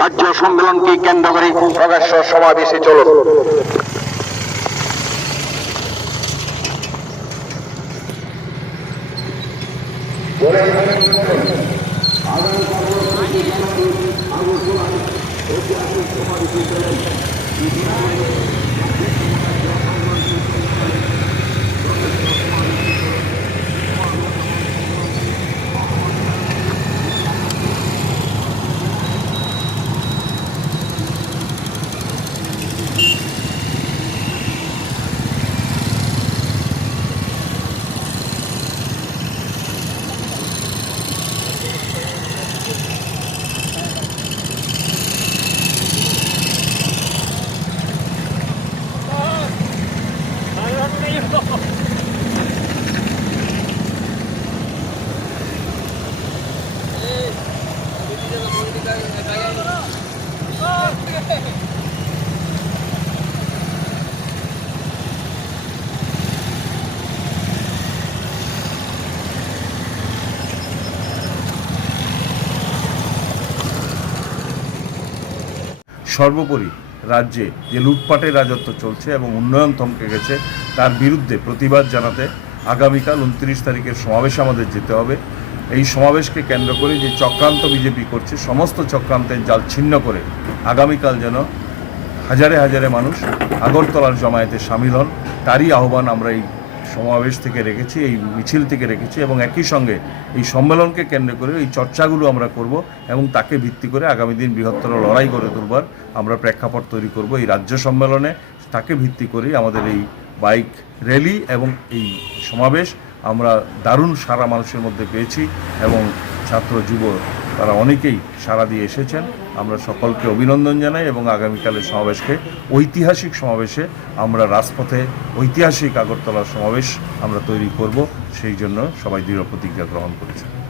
রাজ্য সম্মেলনকে কেন্দ্র করে প্রকাশ্য সমাবেশে চলুন। সর্বোপরি রাজ্যে যে লুটপাটের রাজত্ব চলছে এবং উন্নয়ন থমকে গেছে তার বিরুদ্ধে প্রতিবাদ জানাতে আগামীকাল 29 তারিখের সমাবেশে আমাদের যেতে হবে। এই সমাবেশকে কেন্দ্র করে যে চক্রান্ত বিজেপি করছে, সমস্ত চক্রান্তের জাল ছিন্ন করে আগামীকাল যেন হাজারে হাজারে মানুষ আগরতলার জমায়েতে সামিল হন, তারই আহ্বান আমরা এই সমাবেশ থেকে রেখেছি, এই মিছিল থেকে রেখেছি। এবং একই সঙ্গে এই সম্মেলনকে কেন্দ্র করে এই চর্চাগুলো আমরা করব এবং তাকে ভিত্তি করে আগামী দিন বৃহত্তর লড়াই গড়ে তুলবার আমরা প্রেক্ষাপট তৈরি করব। এই রাজ্য সম্মেলনে তাকে ভিত্তি করেই আমাদের এই বাইক র্যালি এবং এই সমাবেশ আমরা দারুণ সারা মানুষের মধ্যে পেয়েছি এবং ছাত্র যুব তারা অনেকেই সাড়া দিয়ে এসেছেন। আমরা সকলকে অভিনন্দন জানাই এবং আগামীকালের সমাবেশকে ঐতিহাসিক সমাবেশে আমরা রাজপথে ঐতিহাসিক আগরতলার সমাবেশ আমরা তৈরি করব, সেই জন্য সবাই দৃঢ় প্রতিজ্ঞা গ্রহণ করেছে।